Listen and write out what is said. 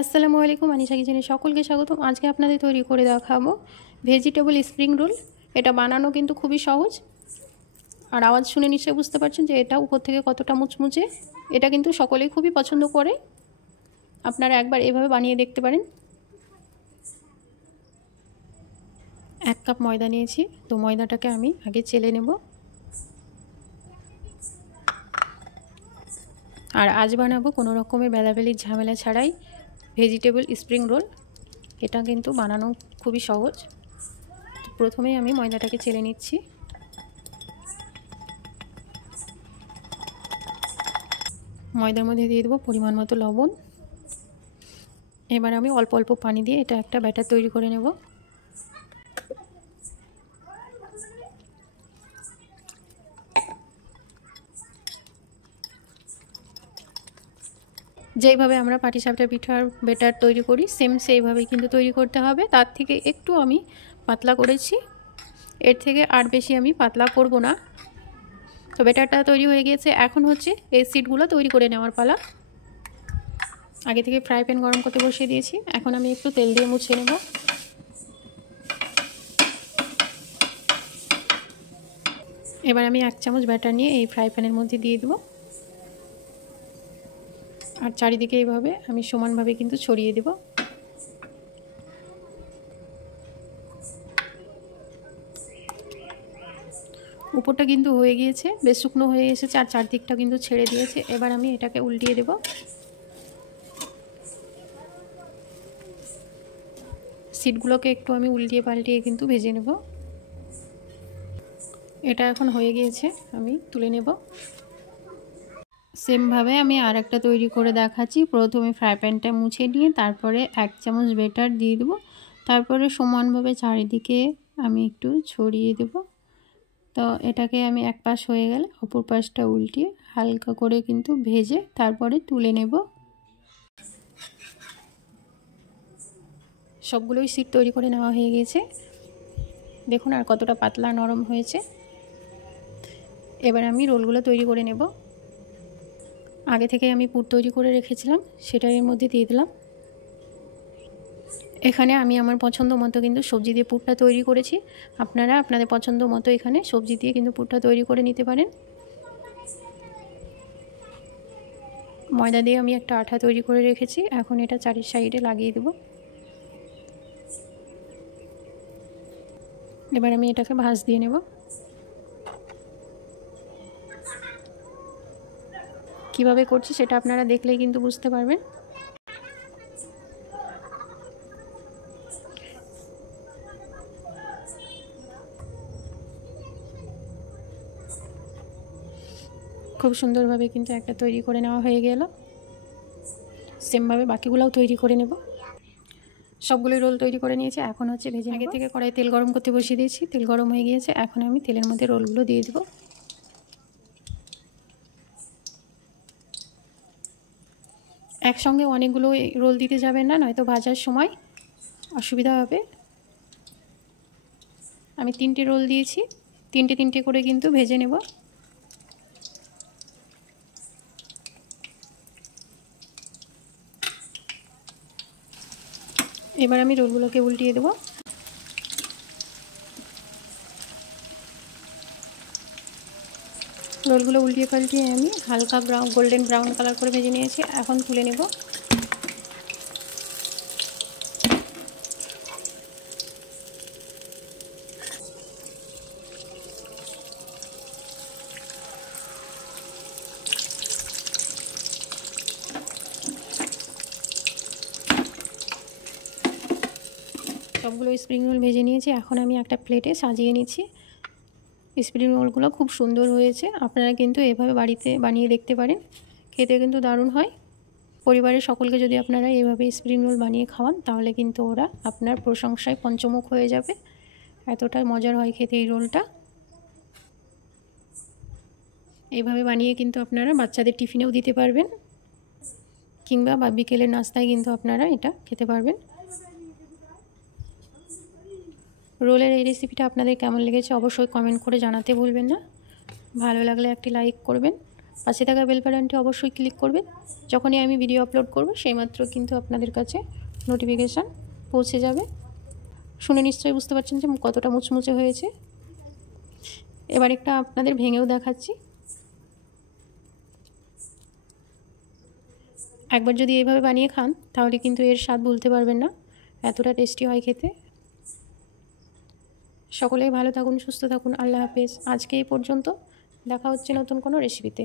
আসসালামু আলাইকুম, আনিশা কিচেনে সকলকে স্বাগতম। আজকে আপনাদের তৈরি করে দেখাবো ভেজিটেবল স্প্রিং রোল। এটা বানানো কিন্তু খুবই সহজ। আর আওয়াজ শুনে নিশ্চয়ই বুঝতে পারছেন যে এটা উপর থেকে কতটা মুচমুচে। এটা কিন্তু সকলেই খুবই পছন্দ করে। আপনারা একবার এভাবে বানিয়ে দেখতে পারেন। 1 কাপ ময়দা নিয়েছি, তো ময়দাটাকে আমি আগে চেলে নেব। আর আজ বানাবো কোনো রকমের বেলাবেলির ঝামেলা ছাড়াই ভেজিটেবল স্প্রিং রোল। এটা কিন্তু বানানো খুবই সহজ। প্রথমেই আমি ময়দাটাকে চেলে নিচ্ছি। ময়দার মধ্যে দিয়ে দেবো পরিমাণ মতো লবণ। এবার আমি অল্প অল্প পানি দিয়ে এটা একটা ব্যাটার তৈরি করে নেব। যেইভাবে আমরা পাটিসাপটা পিঠার ব্যাটার তৈরি করি সেম সেইভাবেই কিন্তু তৈরি করতে হবে। তার থেকে একটু আমি পাতলা করেছি, এর থেকে আর বেশি আমি পাতলা করব না। তো ব্যাটারটা তৈরি হয়ে গিয়েছে, এখন হচ্ছে এই সিটগুলো তৈরি করে নেওয়ার পালা। আগে থেকে ফ্রাই প্যান গরম করতে বসিয়ে দিয়েছি, এখন আমি একটু তেল দিয়ে মুছে নেব। এবার আমি 1 চামচ ব্যাটার নিয়ে এই ফ্রাই প্যানের মধ্যে দিয়ে দেবো। আর চারিদিকে এইভাবে আমি সমানভাবে কিন্তু ছড়িয়ে দেব। উপরটা কিন্তু হয়ে গিয়েছে, বেশ শুকনো হয়ে এসেছে, আর চারদিকটা কিন্তু ছেড়ে দিয়েছে। এবার আমি এটাকে উল্টিয়ে দেব। সিটগুলোকে একটু আমি উল্টিয়ে পাল্টিয়ে কিন্তু ভেজে নেব। এটা এখন হয়ে গিয়েছে, আমি তুলে নেব। সেমভাবে আমি আর একটা তৈরি করে দেখাচ্ছি। প্রথমে ফ্রাই প্যানটা মুছে নিয়ে তারপরে 1 চামচ ব্যাটার দিয়ে দেবো। তারপরে সমানভাবে চারিদিকে আমি একটু ছড়িয়ে দেব। তো এটাকে আমি এক পাশ হয়ে গেলে অপর পাশটা উল্টিয়ে হালকা করে কিন্তু ভেজে তারপরে তুলে নেব। সবগুলোই সিট তৈরি করে নেওয়া হয়ে গেছে। দেখুন আর কতটা পাতলা নরম হয়েছে। এবার আমি রোলগুলো তৈরি করে নেব। আগে থেকে আমি পুর তৈরি করে রেখেছিলাম, সেটা এর মধ্যে দিয়ে দিলাম। এখানে আমি আমার পছন্দ মতো কিন্তু সবজি দিয়ে পুরটা তৈরি করেছি। আপনারা আপনাদের পছন্দ মতো এখানে সবজি দিয়ে কিন্তু পুরটা তৈরি করে নিতে পারেন। ময়দা দিয়ে আমি একটা আঠা তৈরি করে রেখেছি, এখন এটা চারি সাইডে লাগিয়ে দেব। এবার আমি এটাকে ভাঁজ দিয়ে নেব। কিভাবে করছি সেটা আপনারা দেখলেই কিন্তু বুঝতে পারবেন। খুব সুন্দরভাবে কিন্তু একটা তৈরি করে নেওয়া হয়ে গেল। সেমভাবে বাকিগুলোও তৈরি করে নেব। সবগুলো রোল তৈরি করে নিয়েছি, এখন হচ্ছে ভেজে। আগে থেকে কড়াই তেল গরম করতে বসিয়ে দিয়েছি, তেল গরম হয়ে গিয়েছে, এখন আমি তেলের মধ্যে রোলগুলো দিয়ে দেব। একসঙ্গে অনেকগুলো রোল দিতে যাবেন না, নয়তো ভাজার সময় অসুবিধা হবে। আমি 3টে রোল দিয়েছি, 3টে করে কিন্তু ভেজে নেব। এবার আমি রোলগুলোকে উল্টিয়ে দেব। রোলগুলো উল্টিয়ে পাল্টিয়ে আমি হালকা গোল্ডেন ব্রাউন কালার করে ভেজে নিয়েছি, এখন তুলে নেব। সবগুলো স্প্রিং রোল ভেজে নিয়েছি, এখন আমি একটা প্লেটে সাজিয়ে নিচ্ছি। স্প্রিং রোলগুলো খুব সুন্দর হয়েছে, আপনারা কিন্তু এভাবে বাড়িতে বানিয়ে দেখতে পারেন, খেতে কিন্তু দারুণ হয়। পরিবারের সকলকে যদি আপনারা এইভাবে স্প্রিং রোল বানিয়ে খাওয়ান তাহলে কিন্তু ওরা আপনার প্রশংসায় পঞ্চমুখ হয়ে যাবে। এতটা মজার হয় খেতে এই রোলটা। এইভাবে বানিয়ে কিন্তু আপনারা বাচ্চাদের টিফিনেও দিতে পারবেন, কিংবা বিকেলের নাস্তায় কিন্তু আপনারা এটা খেতে পারবেন। রোলের এই রেসিপিটা আপনাদের কেমন লেগেছে অবশ্যই কমেন্ট করে জানাতে ভুলবেন না। ভালো লাগলে একটি লাইক করবেন, পাশে থাকা বেল বাটনটি অবশ্যই ক্লিক করবেন। যখনই আমি ভিডিও আপলোড করব সেইমাত্র কিন্তু আপনাদের কাছে নোটিফিকেশান পৌঁছে যাবে। শুনে নিশ্চয়ই বুঝতে পারছেন যে কতটা মুচমুচে হয়েছে। এবার একটা আপনাদের ভেঙেও দেখাচ্ছি। একবার যদি এইভাবে বানিয়ে খান তাহলে কিন্তু এর স্বাদ ভুলতে পারবেন না, এতটা টেস্টি হয় খেতে। সকলেই ভালো থাকুন, সুস্থ থাকুন। আল্লাহ হাফেজ। আজকে এই পর্যন্ত, দেখা হচ্ছে নতুন কোনো রেসিপিতে।